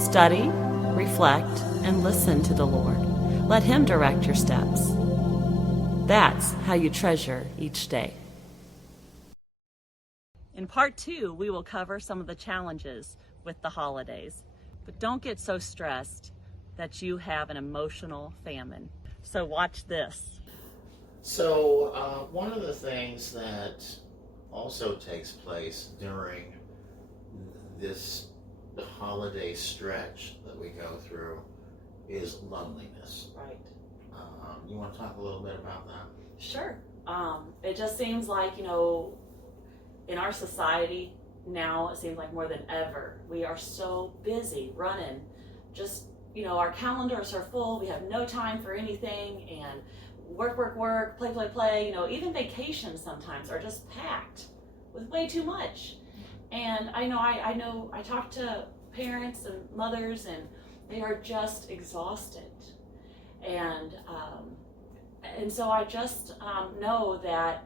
Study, reflect, and listen to the Lord. Let Him direct your steps. That's how you treasure each day. In part 2, we will cover some of the challenges with the holidays. But don't get so stressed that you have an emotional famine. So watch this. So one of the things that also takes place during this holiday stretch that we go through is loneliness. Right. You want to talk a little bit about that? Sure. It just seems like, in our society now, it seems like more than ever, we are so busy running. Just, our calendars are full. We have no time for anything, and work, play. Even vacations sometimes are just packed with way too much. And I know I talk to parents and mothers, and they are just exhausted. And so I just know that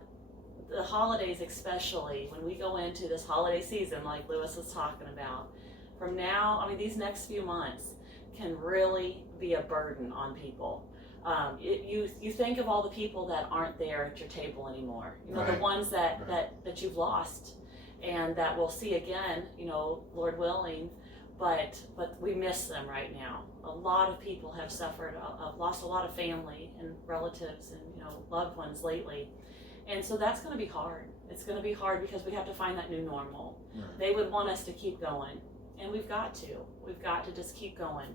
the holidays, especially when we go into this holiday season, like Lewis was talking about, from now, these next few months can really be a burden on people. You think of all the people that aren't there at your table anymore. Right. The ones that you've lost and that we'll see again, Lord willing. But we miss them right now. A lot of people have suffered, lost a lot of family and relatives and loved ones lately, and so that's going to be hard. It's going to be hard because we have to find that new normal. Right. They would want us to keep going, and we've got to just keep going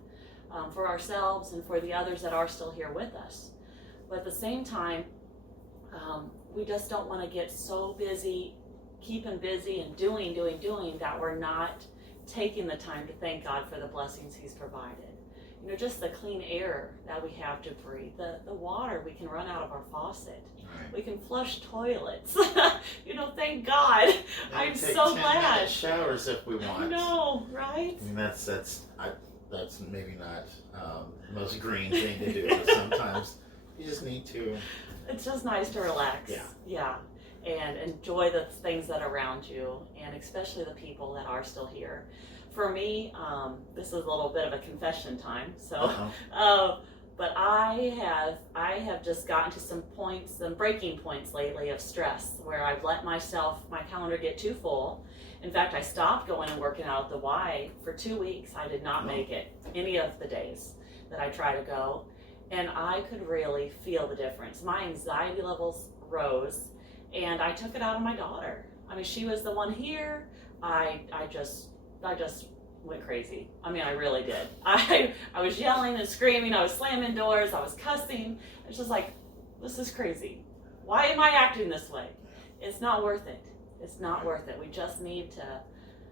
for ourselves and for the others that are still here with us. But at the same time, we just don't want to get so busy, keeping busy and doing that we're not taking the time to thank God for the blessings He's provided. Just the clean air that we have to breathe, the water we can run out of our faucet. Right. We can flush toilets. Thank God. And I'm take so 10 glad. minute showers if we want. I know, right? That's maybe not the most green thing to do, but sometimes you just need to. It's just nice to relax. Yeah. And enjoy the things that are around you, and especially the people that are still here. For me, this is a little bit of a confession time. So, but I have just gotten to some breaking points lately of stress where I've let my calendar get too full. In fact, I stopped going and working out at the Y for 2 weeks. I did not make it any of the days that I try to go, and I could really feel the difference. My anxiety levels rose. And I took it out on my daughter. She was the one here. I just went crazy. I really did. I was yelling and screaming. I was slamming doors. I was cussing. It's just like, this is crazy. Why am I acting this way? It's not worth it. It's not worth it. We just need to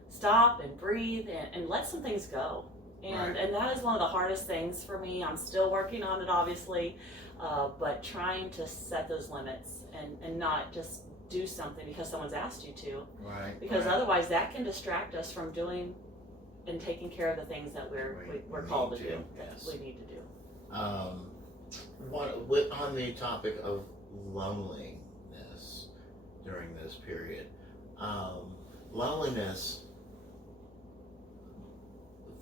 stop and breathe and let some things go. And that is one of the hardest things for me. I'm still working on it, obviously, but trying to set those limits and not just do something because someone's asked you to. Right. Because otherwise that can distract us from doing and taking care of the things that we're called to do. Yes. That we need to do. On the topic of loneliness during this period, loneliness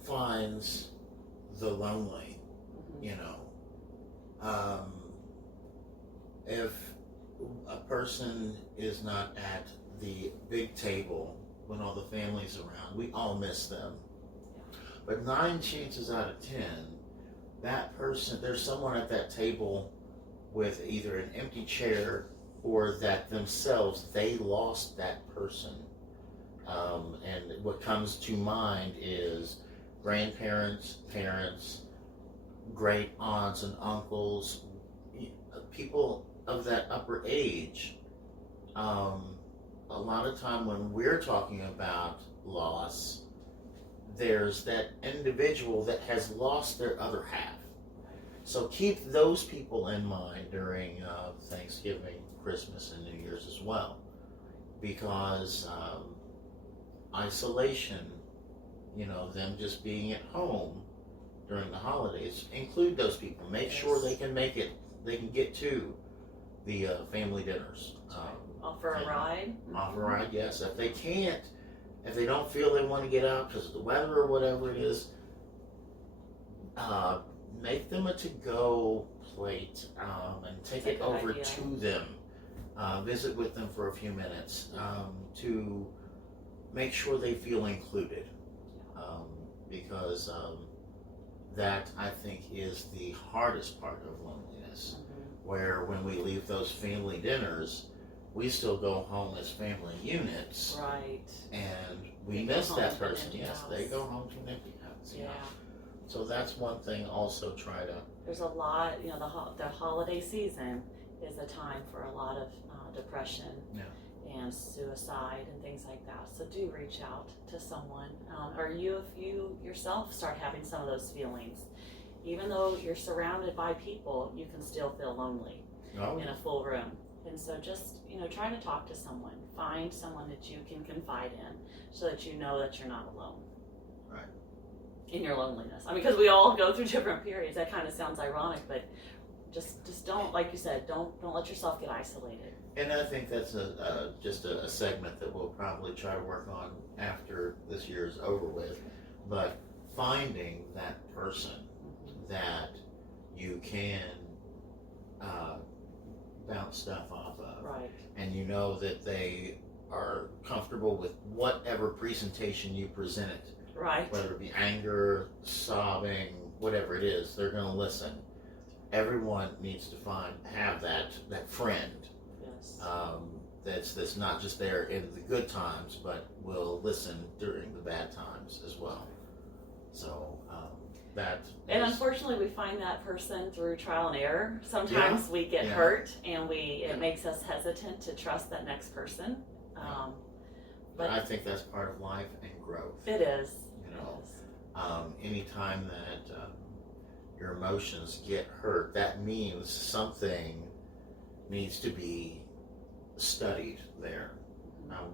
finds the lonely, if a person is not at the big table when all the family's around, we all miss them. But 9 chances out of 10, that person, there's someone at that table with either an empty chair or that themselves, they lost that person. And what comes to mind is grandparents, parents, great aunts and uncles, people of that upper age. A lot of time when we're talking about loss, there's that individual that has lost their other half. So keep those people in mind during Thanksgiving, Christmas, and New Year's as well, because isolation, them just being at home during the holidays, include those people. Make sure they can make it. They can get to the family dinners. Offer a ride. Offer a ride, yes. If they can't, if they don't feel they want to get out because of the weather or whatever it is, make them a to-go plate and take That's a it good over idea. to them. Visit with them for a few minutes to make sure they feel included. Because that, I think, is the hardest part of loneliness. Where when we leave those family dinners, we still go home as family units. Right. And we They go miss home that to an person. empty Yes, house. they go home to an empty house. Yeah. So that's one thing. Also, try to. There's a lot. The holiday season is a time for a lot of depression. Yeah. And suicide and things like that. So do reach out to someone. Or if you yourself start having some of those feelings, even though you're surrounded by people, you can still feel lonely in a full room. And so just, try to talk to someone. Find someone that you can confide in so that you know that you're not alone. Right. In your loneliness. I mean, because we all go through different periods. That kind of sounds ironic, but just don't, like you said, don't let yourself get isolated. And I think that's just a segment that we'll probably try to work on after this year's over with. But finding that person that you can bounce stuff off of. Right. And you know that they are comfortable with whatever presentation you presented. Right. Whether it be anger, sobbing, whatever it is, they're going to listen. Everyone needs to have that friend. Yes. That's not just there in the good times, but will listen during the bad times as well. So and unfortunately, we find that person through trial and error. Sometimes we get hurt, and it makes us hesitant to trust that next person. But I think that's part of life and growth. It is. Anytime that your emotions get hurt, that means something needs to be studied there.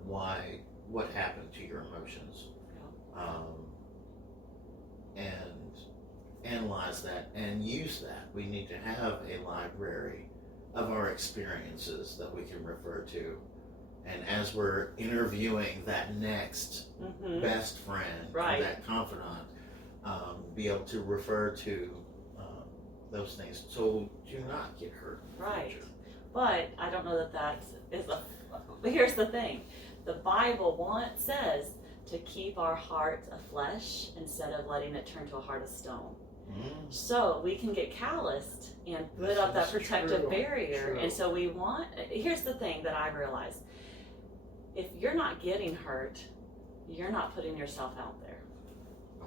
What happened to your emotions? And analyze that and use that. We need to have a library of our experiences that we can refer to. And as we're interviewing that next best friend, or that confidant, be able to refer to those things so do not get hurt in the future. But I don't know that is but here's the thing. The Bible says to keep our heart of flesh instead of letting it turn to a heart of stone. So we can get calloused and put up that protective barrier. And so here's the thing that I realize. If you're not getting hurt, you're not putting yourself out there.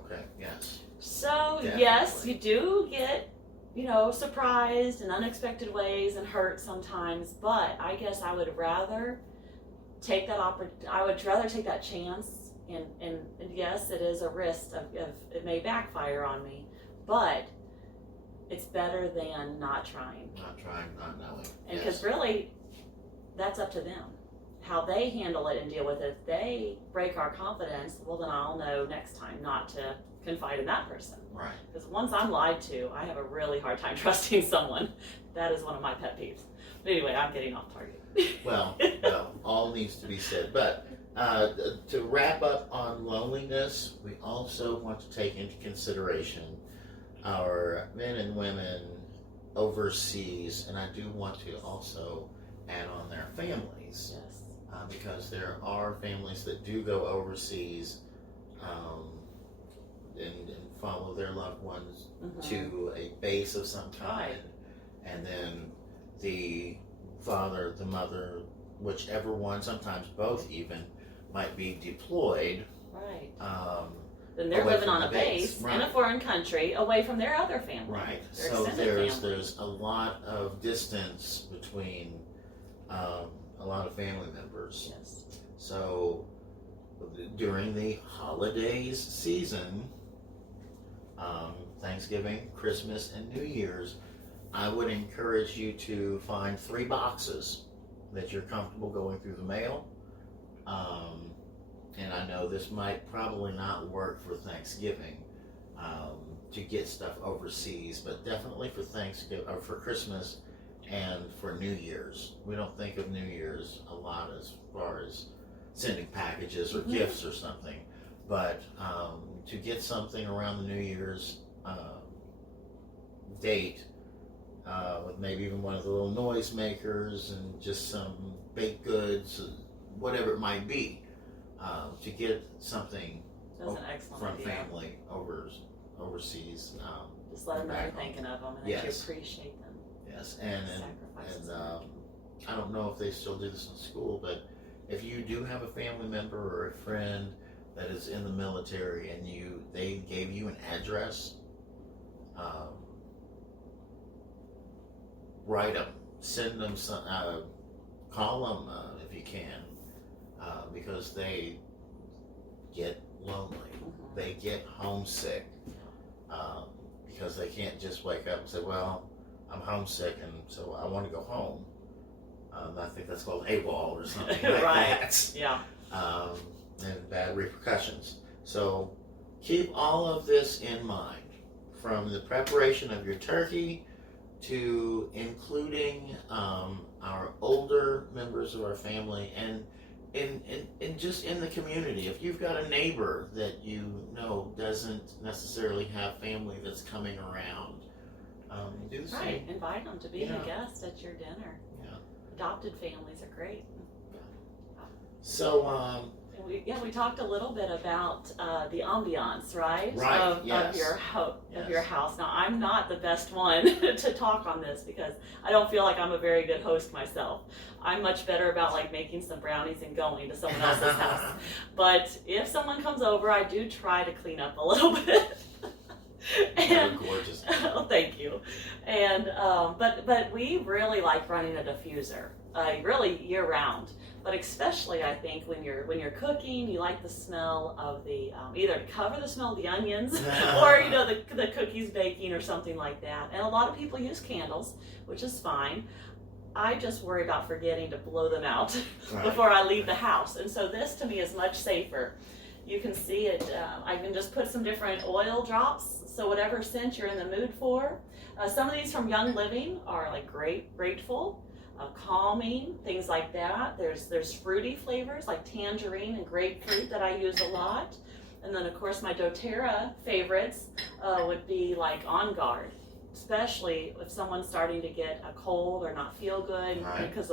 Okay, yes. So definitely. Yes, you do get, surprised in unexpected ways and hurt sometimes, but I guess I would rather take that chance, and yes, it is a risk of it may backfire on me, but it's better than not trying. Not knowing. And because really, that's up to them. How they handle it and deal with it. If they break our confidence, well, then I'll know next time not to confide in that person. Right. Because once I'm lied to, I have a really hard time trusting someone. That is one of my pet peeves. But anyway, I'm getting off target. Well, all needs to be said. But to wrap up on loneliness, we also want to take into consideration our men and women overseas, and I do want to also add on their families. Yes. Because there are families that do go overseas and follow their loved ones to a base of some kind. And then the father, the mother, whichever one, sometimes both even, might be deployed. Right. Then they're living on a base in a foreign country away from their other family. Right. Their So family. there's a lot of distance between a lot of family members. Yes. So during the holidays season, Thanksgiving, Christmas, and New Year's, I would encourage you to find 3 boxes that you're comfortable going through the mail. And I know this might probably not work for Thanksgiving to get stuff overseas, but definitely for Thanksgiving or for Christmas and for New Year's. We don't think of New Year's a lot as far as sending packages or gifts or something, but to get something around the New Year's date with maybe even one of the little noise makers and just some baked goods, whatever it might be, to get something That's an excellent from idea. family overseas. Just let them know back you're home. thinking of them and that you Yes. appreciate them. Yes, Sacrifices. I don't know if they still do this in school, but if you do have a family member or a friend that is in the military and they gave you an address, write them, send them some, call them if you can, because they get lonely, Mhm. they get homesick, because they can't just wake up and say, well, I'm homesick and so I want to go home. I think that's called AWOL or something like Right. that. Yeah. And bad repercussions. So keep all of this in mind, from the preparation of your turkey to including our older members of our family and in just in the community. If you've got a neighbor that you know doesn't necessarily have family that's coming around, do the Right. same. Invite them to be Yeah. a guest at your dinner. Yeah. Adopted families are great. So We talked a little bit about the ambiance, right? Right, Of yes. your Yes. of your house. Now, I'm not the best one to talk on this because I don't feel like I'm a very good host myself. I'm much better about like making some brownies and going to someone else's house. But if someone comes over, I do try to clean up a little bit. You're gorgeous. Oh, thank you. And but we really like running a diffuser, really year round. But especially, I think when you're cooking, you like the smell of the either to cover the smell of the onions, or the cookies baking or something like that. And a lot of people use candles, which is fine. I just worry about forgetting to blow them out Right. before I leave the house. And so this to me is much safer. You can see it. I can just put some different oil drops. So whatever scent you're in the mood for. Some of these from Young Living are like grateful. Calming, things like that. There's fruity flavors like tangerine and grapefruit that I use a lot. And then of course my doTERRA favorites would be like On Guard, especially if someone's starting to get a cold or not feel good. Right. Because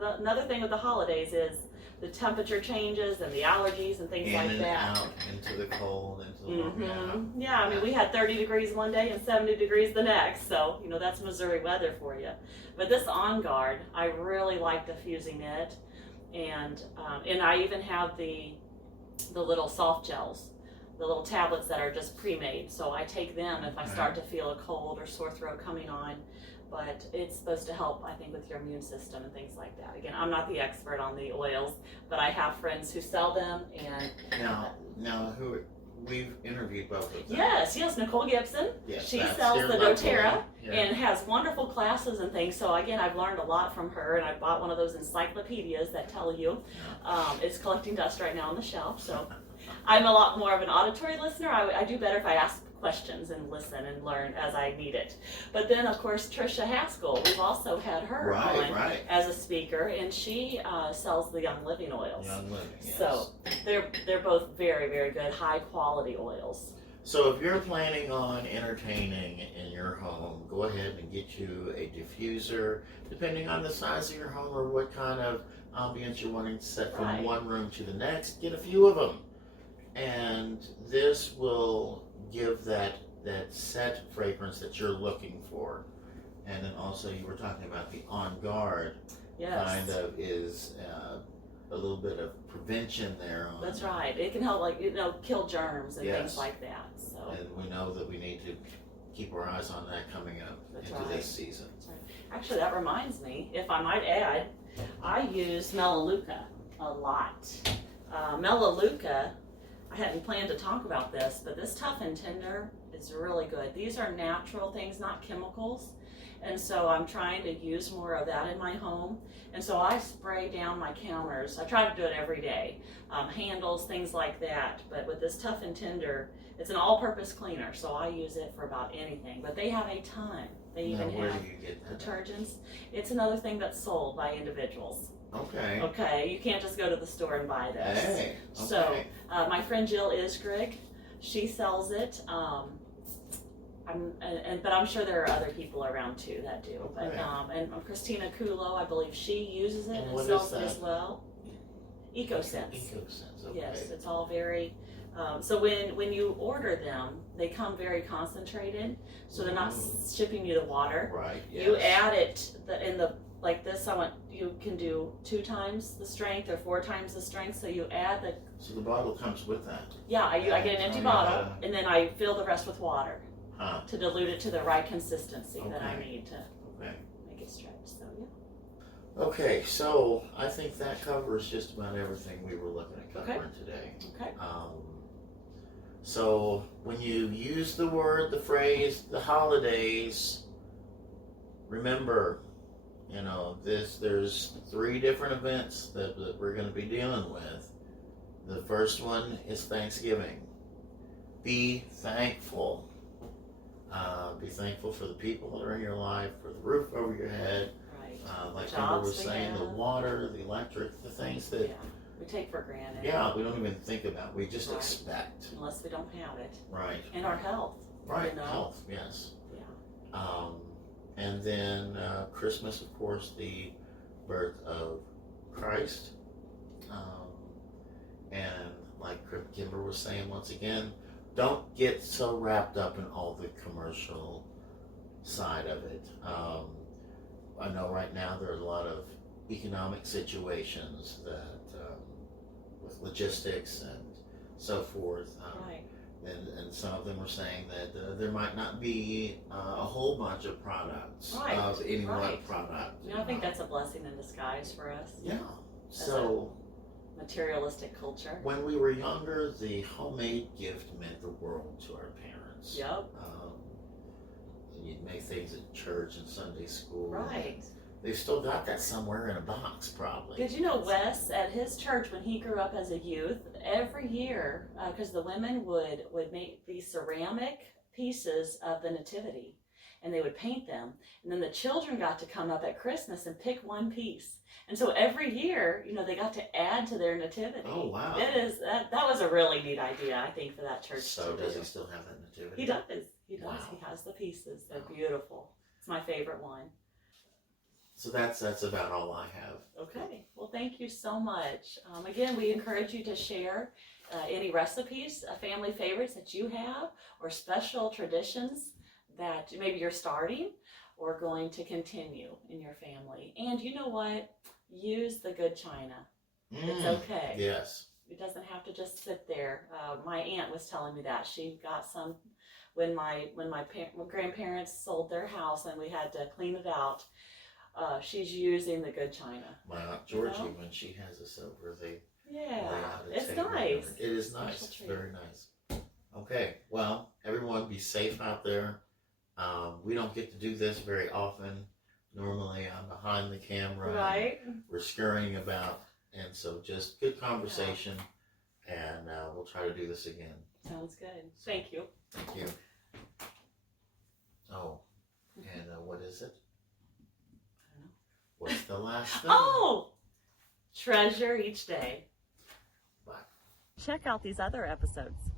another thing with the holidays is the temperature changes and the allergies and things In like and that. out, into the cold, into the warm. Mm-hmm. Yeah, I mean, we had 30 degrees one day and 70 degrees the next, so, that's Missouri weather for you. But this On Guard, I really like diffusing it, and I even have the little soft gels, the little tablets that are just pre-made, so I take them if I start to feel a cold or sore throat coming on. But it's supposed to help, I think, with your immune system and things like that. Again, I'm not the expert on the oils, but I have friends who sell them. And Now, we've interviewed both of them. yes, Nicole Gibson. Yes, She that's sells their the local doTERRA one. Yeah. and has wonderful classes and things. So again, I've learned a lot from her, and I bought one of those encyclopedias that tell you. It's collecting dust right now on the shelf. So I'm a lot more of an auditory listener. I do better if I ask questions and listen and learn as I need it. But then, of course, Trisha Haskell, we've also had her on as a speaker, and she sells the Young Living oils. Young Living, yes. So they're both very, very good, high quality oils. So if you're planning on entertaining in your home, go ahead and get you a diffuser, depending on the size of your home or what kind of ambience you're wanting to set from one room to the next. Get a few of them, and this will give that set fragrance that you're looking for. And then also you were talking about the On Guard. Yes. Kind of is a little bit of prevention there. That's right. It can help, kill germs and things like that. So. And we know that we need to keep our eyes on that coming up into this season. That's right. Actually, that reminds me, if I might add, I use Melaleuca a lot. Melaleuca, I hadn't planned to talk about this, but this Tough and Tender is really good. These are natural things, not chemicals. And so I'm trying to use more of that in my home. And so I spray down my counters. I try to do it every day. Handles, things like that. But with this Tough and Tender, it's an all-purpose cleaner, so I use it for about anything. But they have a ton. They even where have do you get that? detergents. It's another thing that's sold by individuals. Okay. Okay, you can't just go to the store and buy this. Hey, okay. So my friend Jill Isgrig, she sells it. But I'm sure there are other people around too that do. Okay. But and Christina Kulo, I believe she uses it and what sells is it that? as well. EcoSense. EcoSense, okay. Yes, it's all very. So when you order them, they come very concentrated, so they're not shipping you the water. Right. Yes. You add it in the like this. You can do 2 times the strength or 4 times the strength. So you add the. So the bottle comes with that. Yeah, I get an empty bottle, and then I fill the rest with water to dilute it to the right consistency that I need to make it stretch. So yeah. Okay, so I think that covers just about everything we were looking at covering today. Okay. So when you use the phrase, the holidays, remember, there's 3 different events that we're going to be dealing with. The first one is Thanksgiving. Be thankful. Be thankful for the people that are in your life, for the roof over your head. Right. Like Kimber was saying, the water, the electric, the things that we take for granted. Yeah, we don't even think about. We just expect. Unless we don't have it. Right. And our health. Right. Health. Yes. Yeah. And then Christmas, of course, the birth of Christ. And like Kimber was saying once again, don't get so wrapped up in all the commercial side of it. I know right now there are a lot of economic situations that with logistics and so forth. Right. And some of them were saying that there might not be a whole bunch of products of any one product. I think that's a blessing in disguise for us. Yeah. So materialistic culture. When we were younger, the homemade gift meant the world to our parents. Yep. You'd make things at church and Sunday school. Right. They've still got that somewhere in a box, probably. Did you know Wes, at his church, when he grew up as a youth, every year, because the women would make these ceramic pieces of the nativity, and they would paint them, and then the children got to come up at Christmas and pick one piece. And so every year, they got to add to their nativity. Oh, wow. That was a really neat idea, I think, for that church. So does he still have that nativity? He does. He does. Wow. He has the pieces. They're beautiful. It's my favorite one. So that's about all I have. Okay. Well, thank you so much. Again, we encourage you to share any recipes, family favorites that you have, or special traditions that maybe you're starting or going to continue in your family. And you know what? Use the good china. It's okay. Yes. It doesn't have to just sit there. My aunt was telling me that. She got some when my grandparents sold their house and we had to clean it out. She's using the good china. My Aunt Georgie, when she has a silver, it's nice. It is nice. It's very nice. Okay, well, everyone be safe out there. We don't get to do this very often. Normally, I'm behind the camera. Right. We're scurrying about, and so just good conversation, and we'll try to do this again. Sounds good. Thank you. Thank you. Oh, and what is it? What's the last thing? Oh! Treasure each day. Bye. Check out these other episodes.